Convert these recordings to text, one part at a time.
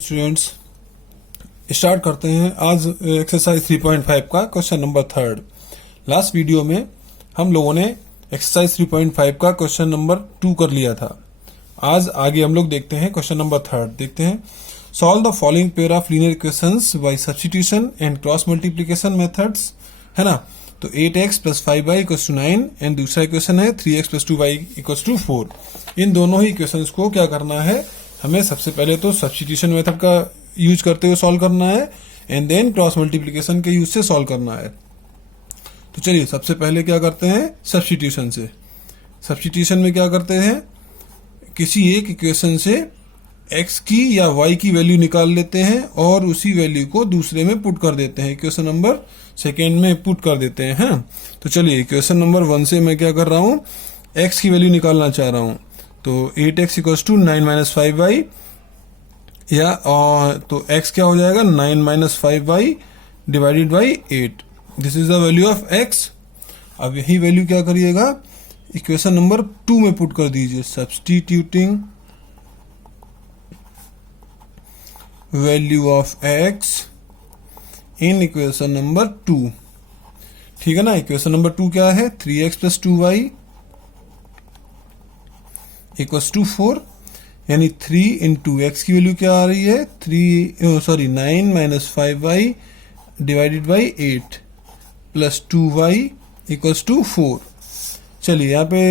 Students start करते हैं आज एक्सरसाइज 3.5 का क्वेश्चन नंबर 3। लास्ट वीडियो में हम लोगों ने एक्सरसाइज 3.5 का क्वेश्चन नंबर 2 कर लिया था। आज आगे हम लोग देखते हैं क्वेश्चन नंबर 3। देखते हैं, solve the following pair of linear equations bye substitution and cross multiplication methods, है ना। तो 8x + 5y = 9 एंड दूसरा इक्वेशन है 3x + 2y = 4। इन दोनों ही इक्वेशंस को क्या करना है, हमें सबसे पहले तो सब्स्टिट्यूशन मेथड का यूज करते हुए सॉल्व करना है एंड देन क्रॉस मल्टीप्लिकेशन के यूज से सॉल्व करना है। तो चलिए सबसे पहले क्या करते हैं, सब्स्टिट्यूशन से। सब्स्टिट्यूशन में क्या करते हैं, किसी एक इक्वेशन से x की या y की वैल्यू निकाल लेते हैं और उसी वैल्यू को दूसरे में पुट कर देते हैं, इक्वेशन नंबर सेकेंड में पुट कर देते हैं। हाँ, तो चलिए इक्वेशन नंबर 1 से मैं क्या कर रहा हूँ, x की वैल्यू निकालना चाह रहा हूँ। तो 8x = 9 - 5y, या तो x क्या हो जाएगा, 9 - 5y divided by 8। This is the value of x। अब यही वैल्यू क्या करिएगा, इक्वेशन नंबर 2 में पुट कर दीजिए, substituting value of x in equation number 2। ठीक है ना। इक्वेशन नंबर 2 क्या है, 3x + 2y = 4, यानी 3 × x की वैल्यू क्या आ रही है, 9 - 5y डिवाइडेड बाई 8 + 2y = 4। चलिए यहाँ पे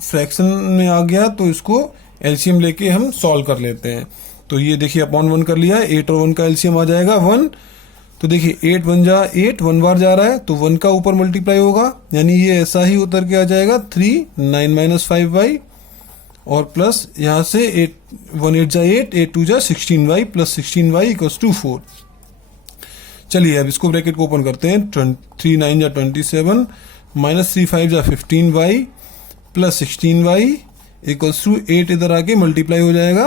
फ्रैक्शन में आ गया तो इसको एलसीएम लेके हम सॉल्व कर लेते हैं। तो ये देखिए अपॉन 1 कर लिया, 8 और 1 का एलसीएम आ जाएगा 1। तो देखिए 8 × 1 = 8, 1 बार जा रहा है तो 1 का ऊपर मल्टीप्लाई होगा, यानी ये ऐसा ही उतर के आ जाएगा 3 9 - 5y और प्लस यहाँ से 8 1 8 = 8, 8 2 = 16y + 16y = 4। चलिए अब इसको ब्रैकेट को ओपन करते हैं, 3 9 = 27 -3 5 = 15y + 16y = 8। इधर आके मल्टीप्लाई हो जाएगा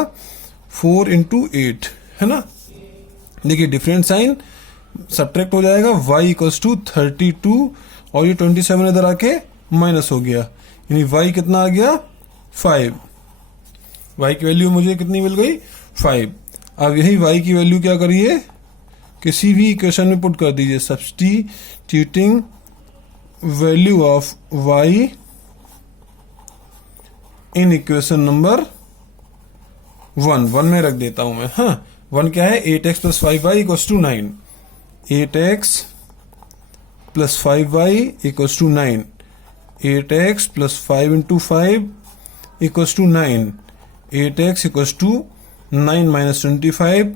4 × 8, है ना। देखिए डिफरेंट साइन सब्ट्रैक्ट हो जाएगा, y = 32 और ये 27 इधर आके माइनस हो गया, यानी y कितना आ गया, 5। y की वैल्यू मुझे कितनी मिल गई, 5। अब यही y की वैल्यू क्या करिए, किसी भी इक्वेशन में पुट कर दीजिए, substituting value of y in equation number 1 में रख देता हूं मैं। हाँ, 1 क्या है, 8x + 5y = 9, 8x + 5y = 9, 8x + 5 × 5 = 9, 8x = 9 - 25,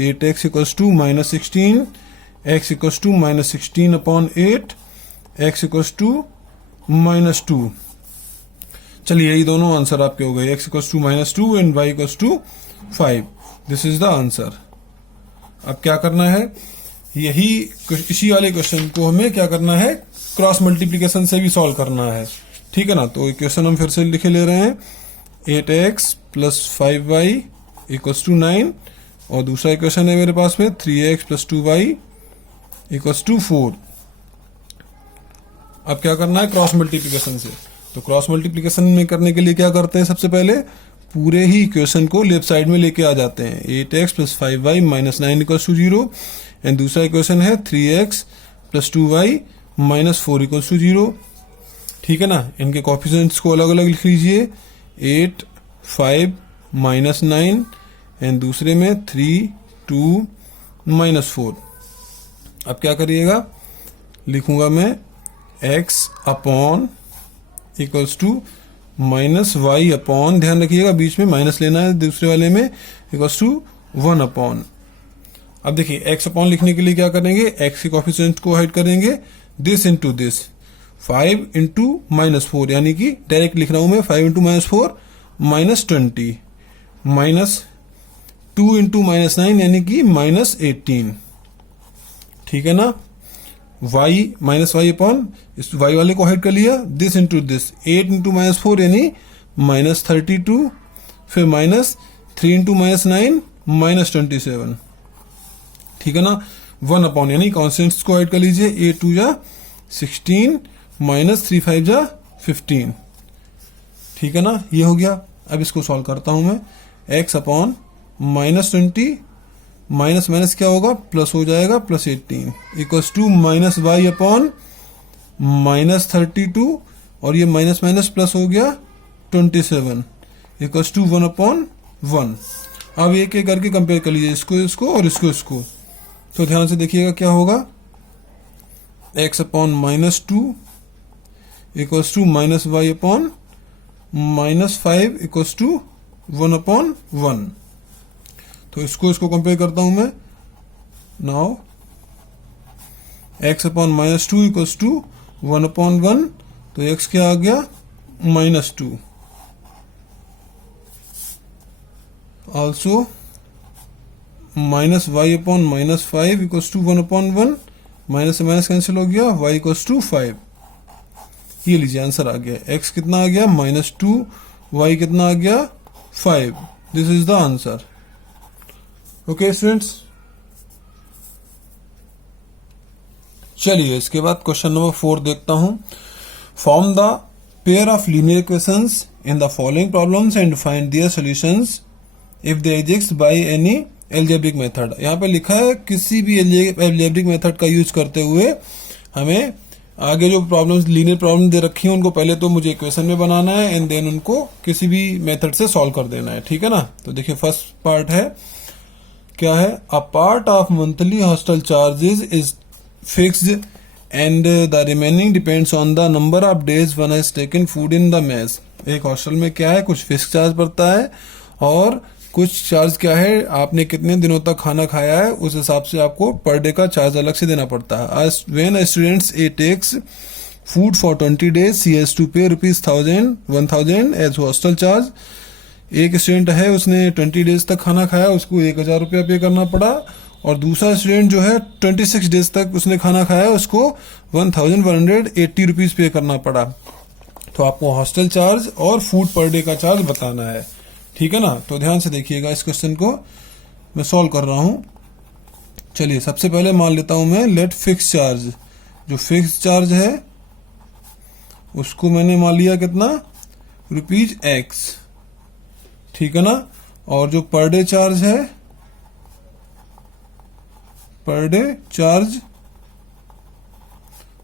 8x = -16, x = -16/8, x = -2। चलिए यही दोनों आंसर आपके हो गए, x = -2 and y = 5। This is the answer. अब क्या करना है, इसी वाले क्वेश्चन को हमें क्या करना है, क्रॉस मल्टीप्लिकेशन से भी सॉल्व करना है। ठीक है ना। तो इक्वेशन हम फिर से लिखे ले रहे हैं, 8x + 5y = 9 और दूसरा इक्वेशन है मेरे पास में 3x + 2y = 4। अब क्या करना है, क्रॉस मल्टीप्लिकेशन से। तो क्रॉस मल्टीप्लिकेशन में करने के लिए क्या करते हैं, सबसे पहले पूरे ही इक्वेशन को लेफ्ट साइड में लेके आ जाते हैं, 8x + 5y - 9 = 0 एंड दूसरा इक्वेशन है 3x + 2y - 4 = 0। ठीक है ना। इनके कोएफिशिएंट्स को अलग अलग लिख लीजिए, 8 5 -9 एंड दूसरे में 3 2 -4। अब क्या करिएगा, लिखूंगा मैं x upon equals to -y upon, ध्यान रखिएगा बीच में माइनस लेना है दूसरे वाले में, इक्वल्स टू 1 अपॉन। अब देखिए x अपॉन लिखने के लिए क्या करेंगे, x के कोएफिशिएंट को हाइड करेंगे, दिस इंटू दिस, 5 × -4, यानी कि डायरेक्ट लिख रहा हूं मैं 5 × -4 -20, -2 × -9 यानी कि -18। ठीक है ना। y अपॉन, इस y वाले को हाइड कर लिया, दिस इंटू दिस, 8 × -4 यानी -32, फिर -3 × -9 -27। ठीक है ना। 1 अपॉन, यानी कॉन्स्टेंट्स को हाइड कर लीजिए, 8 2 = 16 -3 5 = 15। ठीक है ना, ये हो गया। अब इसको सॉल्व करता हूं मैं, x अपॉन -20 माइनस माइनस क्या होगा, प्लस हो जाएगा, plus 18 equals to minus Y upon minus 32 और ये माइनस माइनस प्लस हो गया 27 इक्वल्स टू 1/1। अब एक एक करके कंपेयर कर लीजिए, इसको इसको और इसको इसको। तो ध्यान से देखिएगा क्या होगा, x upon minus 2 equals to minus Y upon minus 5 equals to 1/1। तो इसको इसको कंपेयर करता हूं मैं। Now x upon minus 2 equals to 1/1, तो x क्या आ गया, -2। Also minus Y upon minus 5 equals to 1/1, minus से माइनस कैंसिल हो गया, y इक्वल्स टू 5। ये लीजिए आंसर आ गया, x कितना आ गया -2, y कितना आ गया 5। This is the answer. Okay students, चलिए इसके बाद क्वेश्चन नंबर 4 देखता हूं। Form the pair of linear equations in the following problems and find their solutions if they exist by any algebraic method. यहाँ पे लिखा है किसी भी एल्जेब्रिक मेथड का यूज करते हुए हमें आगे जो प्रॉब्लम्स लीनियर प्रॉब्लम दे रखी है उनको पहले तो मुझे इक्वेशन में बनाना है एंड देन उनको किसी भी मेथड से सॉल्व कर देना है, ठीक है ना। तो देखिए फर्स्ट पार्ट है, क्या है, a part of monthly hostel charges is fixed and the remaining depends on the number of days one has taken food in the mess. एक हॉस्टल में क्या है, कुछ फिक्स चार्ज पड़ता है और कुछ चार्ज क्या है, आपने कितने दिनों तक खाना खाया है उस हिसाब से आपको पर डे का चार्ज अलग से देना पड़ता है। When a student A takes food for 20 days he has to pay ₹1000 as hostel charge. एक स्टूडेंट है उसने 20 days तक खाना खाया, उसको 1000 रुपया पे करना पड़ा, और दूसरा स्टूडेंट जो है 26 days तक उसने खाना खाया, उसको 1180 रुपीज पे करना पड़ा। तो आपको हॉस्टल चार्ज और फूड पर डे का चार्ज बताना है, ठीक है ना। तो ध्यान से देखिएगा, इस क्वेश्चन को मैं सॉल्व कर रहा हूं। चलिए सबसे पहले मान लेता हूं मैं लेट फिक्स चार्ज, जो फिक्स चार्ज है उसको मैंने मान लिया कितना, ₹X, ठीक है ना। और जो पर डे चार्ज है, पर डे चार्ज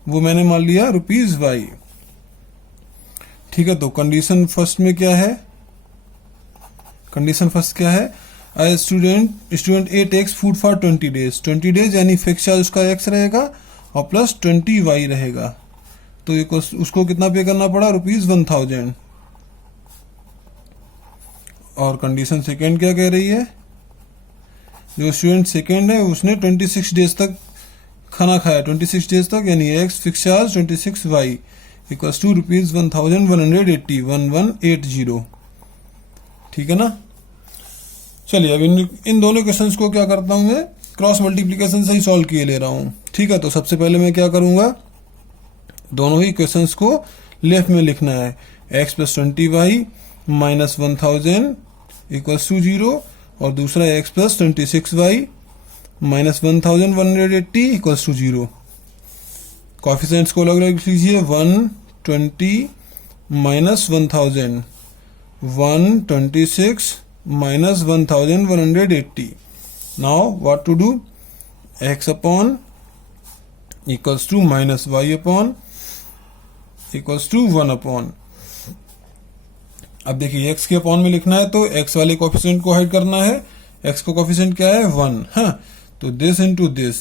वो मैंने मान लिया ₹Y, ठीक है। तो कंडीशन फर्स्ट में क्या है, कंडीशन फर्स्ट क्या है, student A takes food for 20 days, 20 days यानी फिक्स चार्ज उसका x रहेगा और प्लस 20y रहेगा। तो उसको कितना पे करना पड़ा, ₹1000। और कंडीशन सेकेंड क्या कह रही है, जो स्टूडेंट सेकेंड है उसने 26 days तक खाना खाया, 26 days तक, यानी x fix charge 26y equals to ₹1180, 1180, ठीक है ना। चलिए अब इन दोनों क्वेश्चंस को क्या करता हूं मैं, क्रॉस मल्टीप्लिकेशन से ही सॉल्व किए ले रहा हूं, ठीक है। तो सबसे पहले मैं क्या करूंगा, दोनों ही क्वेश्चंस को लेफ्ट में लिखना है, x + 20y minus 1000 equals to 0, और दूसरा x + 26y minus 1180 equals to 0। Coefficients को अलग अलग लिख लीजिए, 120 minus 1000, 126 minus 1180. Now what to do, x upon equals to minus y upon equals to 1 upon। अब देखिए x के अपॉन में लिखना है तो x वाले कोफिशिएंट को हाइड करना है, x का कोफिशिएंट क्या है 1, हाँ। तो दिस इंटू दिस,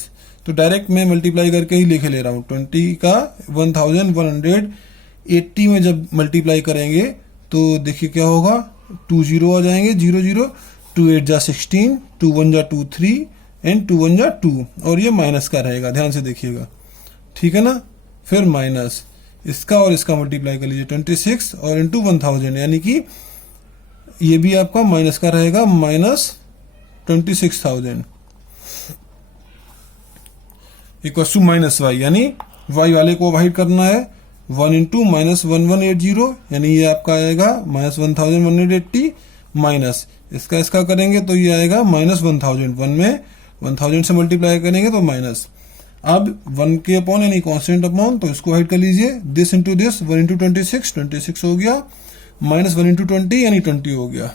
तो डायरेक्ट मैं मल्टीप्लाई करके ही लिखे ले रहा हूँ। 20 का 1180 में जब मल्टीप्लाई करेंगे तो देखिए क्या होगा, 2 0 आ जाएंगे, 0 0, 2 8 जा 16, 2 1 जा 2 3 एंड 2 1 जा 2, और ये माइनस का रहेगा, ध्यान से देखिएगा, ठीक है ना। फिर माइनस इसका और इसका मल्टीप्लाई कर लीजिए, 26 और इंटू 1000, यानी कि ये भी आपका माइनस का रहेगा, minus 26,000 equals to minus Y, यानी वाई वाले को वाइड करना है, 1 इंटू माइनस 1180, यानी ये आपका आएगा माइनस 1180, माइनस इसका करेंगे तो ये आएगा माइनस 1000, 1 में 1000 से मल्टीप्लाई करेंगे तो माइनस। अब 1 के अपॉन यानी कांस्टेंट अपॉन, तो इसको हाइड कर लीजिए, दिस इंटू दिस, 1 इंटू 26 हो गया, माइनस 1 इंटू 20 यानी 20 हो गया।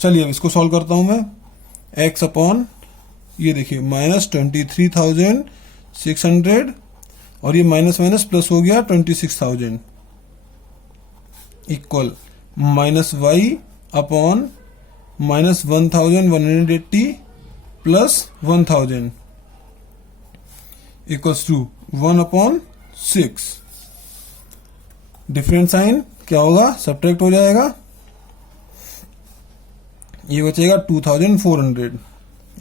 चलिए अब इसको सॉल्व करता हूं मैं। x अपॉन ये देखिए -23,600 और ये माइनस माइनस प्लस हो गया 26,000 equal -y upon -1,180 plus 1,000 equals to 1/6। Different sign क्या होगा, सब्ट्रैक्ट हो जाएगा, ये बचेगा 2,400।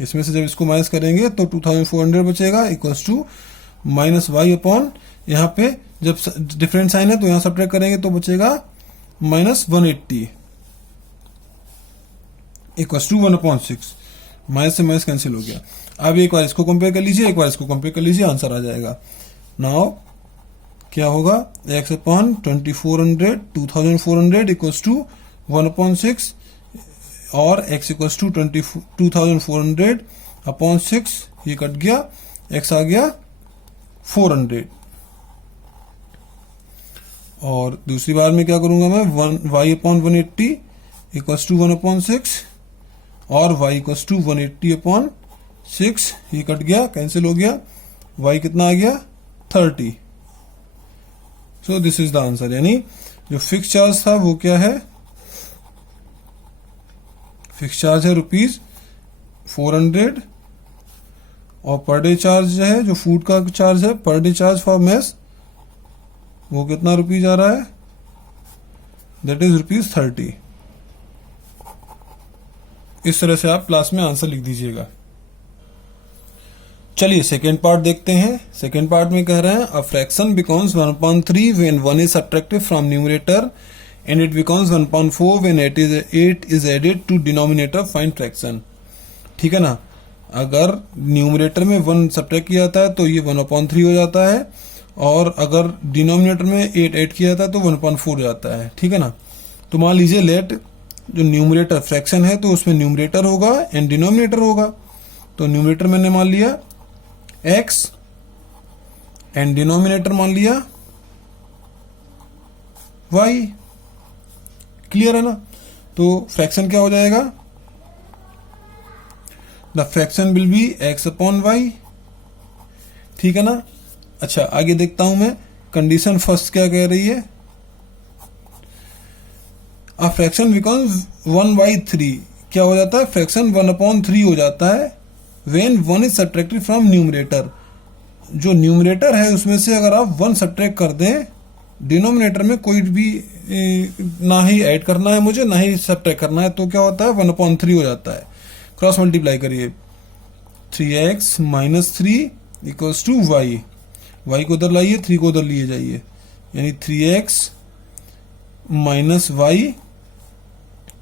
इसमें से जब इसको माइनस करेंगे तो 2,400 बचेगा इक्वल्स टू -y अपॉन, यहाँ पे जब डिफरेंट साइन है तो यहाँ सब्ट्रैक्ट करेंगे तो बचेगा -180 इक्वल्स टू 1/6। माइनस से माइनस कैंसिल हो गया। अब एक बार इसको कंपेयर कर लीजिए, एक बार इसको कंपेयर कर लीजिए, आंसर आ जाएगा। नाउ क्या होगा, x अपॉन 2,400 इक्वल्स टू 1/6 और x इक्वल्स टू 2,400 अपॉन 6, ये कट गया, x आ गया 400। और दूसरी बार में क्या करूंगा मैं, y अपॉन 180 इक्वल्स टू 1/6 और y इक्वल्स टू 180 अपॉन 6, ये कट गया, कैंसिल हो गया, y कितना आ गया 30। So this is the answer. यानी जो फिक्स चार्ज था वो क्या है, फिक्स चार्ज है ₹400 और पर डे चार्ज जो है, जो फूड का चार्ज है, per day charge for mess, वो कितना रुपीज आ रहा है, दैट इज ₹30। इस तरह से आप क्लास में आंसर लिख दीजिएगा। चलिए सेकेंड पार्ट देखते हैं। सेकेंड पार्ट में कह रहे हैं a fraction becomes 1/3 when 1 is subtracted from numerator and it becomes 1/4 when 8 is added to denominator, find fraction. ठीक है ना, अगर न्यूमरेटर में 1 सब्ट्रैक्ट किया जाता है तो ये 1/3 हो जाता है, और अगर डिनोमिनेटर में 8 ऐड किया जाता है तो 1/4 हो जाता है। ठीक है ना, तो मान लीजिए लेट जो न्यूमरेटर फ्रैक्शन है तो उसमें न्यूमरेटर होगा एंड डिनोमिनेटर होगा। तो न्यूमरेटर मैंने मान लिया x एंड डिनोमिनेटर मान लिया y। क्लियर है ना, तो फ्रैक्शन क्या हो जाएगा, the fraction will be x upon y। ठीक है ना। अच्छा आगे देखता हूं मैं, कंडीशन फर्स्ट क्या कह रही है, अ फ्रैक्शन बिकम्स 1/3, क्या हो जाता है, फ्रैक्शन 1/3 हो जाता है when 1 is subtracted from numerator. जो न्यूमरेटर है उसमें से अगर आप 1 सब्ट्रैक्ट कर दें, डिनोमिनेटर में कोई भी ना ही ऐड करना है मुझे, ना ही सब्ट्रैक्ट करना है, तो क्या होता है 1/3 हो जाता है। क्रॉस मल्टीप्लाई करिए, 3x - 3 equals to y, y को उधर लाइए, 3 को उधर लिए जाइए, यानी 3x - y।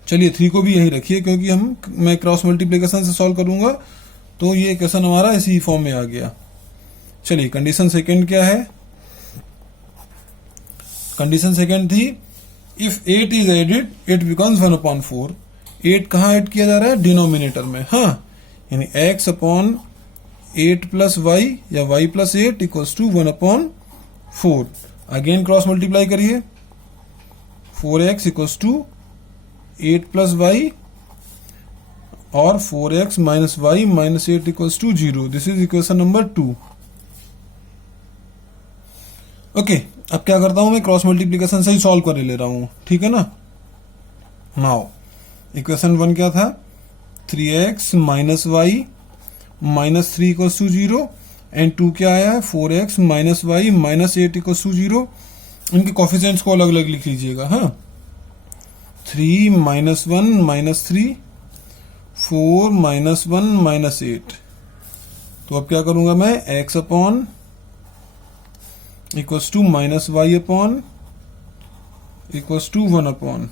चलिए 3 को भी यहीं रखिए क्योंकि मैं क्रॉस मल्टीप्लिकेशन से सॉल्व करूंगा तो ये क्वेश्चन हमारा इसी फॉर्म में आ गया। चलिए कंडीशन सेकंड क्या है, कंडीशन सेकंड थी if 8 is added it becomes 1/4। 8 कहाँ ऐड किया जा रहा है, डिनोमिनेटर में। हाँ, यानी x अपॉन 8 प्लस y या y plus 8 equals to 1/4। Again cross multiply करिए, 4x equals to 8 plus y और 4x minus y minus 8 equals to 0। This is equation number 2। Okay, अब क्या करता हूं मैं, क्रॉस मल्टीप्लिकेशन से ही सॉल्व कर ले रहा हूं। ठीक है ना। नाउ इक्वेशन 1 क्या था, 3x minus y minus 3 equals to 0 and 2 क्या आया है, 4x minus y minus 8 equals to 0। इनके कोफिशिएंट्स को अलग अलग लिख लीजिएगा। हाँ, 3 माइनस 1 माइनस 3, 4 माइनस 1 माइनस 8। तो अब क्या करूंगा मैं, x upon equals to minus y upon equals to 1 upon.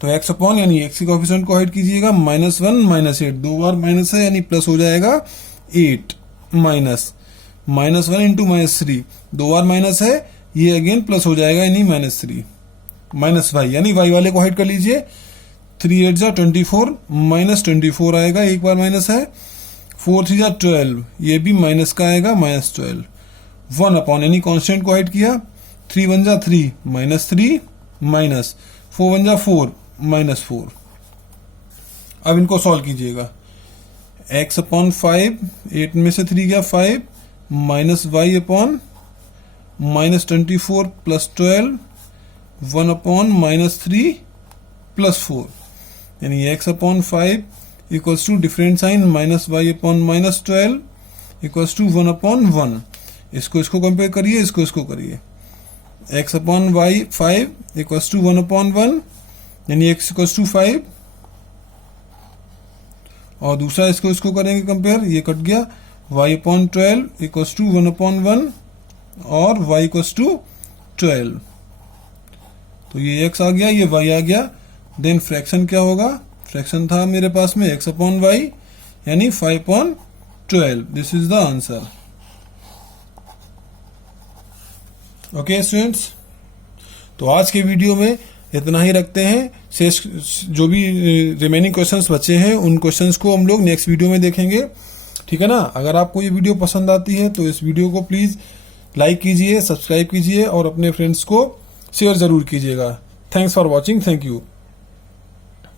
तो x अपॉन यानी x के कोफिशिएंट को हाइड कीजिएगा, -1 -8, 2 बार माइनस है यानी प्लस हो जाएगा 8 माइनस -1 इंटू -3, 2 बार माइनस है, ये अगेन प्लस हो जाएगा यानी -3 माइनस y, यानी y वाले को हाइड कर लीजिए। 3 8 जा 24 -24 आएगा, एक बार माइनस है, 4 3 जा 12, ये भी माइनस का आएगा -12। 1 अपॉन यानी कांस्टेंट को हाइड किया, 3 1 जा 3 -3 माइनस 4 1 जा 4 -4। अब इनको सॉल्व कीजिएगा। x अपॉन 5, 8 में से 3 गया 5, minus y upon minus 24 plus 12, 1 upon minus 3 plus 4, यानी x upon 5 equals to different sign minus y upon minus 12 equals to 1 upon 1। इसको कंपेयर करिए, इसको करिए। x upon y 5 equals to 1 upon 1, यानी x इक्वल्स टू 5, और दूसरा इसको करेंगे कंपेयर, ये कट गया। y upon 12 equals to 1 upon 1 और y इक्वल्स टू 12, तो ये x आ गया, ये y आ गया। देन फ्रैक्शन क्या होगा, फ्रैक्शन था मेरे पास में x अपॉन y, यानी 5 upon 12। This is the answer. Okay students, तो आज के वीडियो में इतना ही रखते हैं। शेष जो भी रिमेनिंग क्वेश्चंस बचे हैं उन क्वेश्चंस को हम लोग नेक्स्ट वीडियो में देखेंगे, ठीक है ना। अगर आपको ये वीडियो पसंद आती है तो इस वीडियो को प्लीज लाइक कीजिए, सब्सक्राइब कीजिए और अपने फ्रेंड्स को शेयर जरूर कीजिएगा। Thanks for watching, thank you.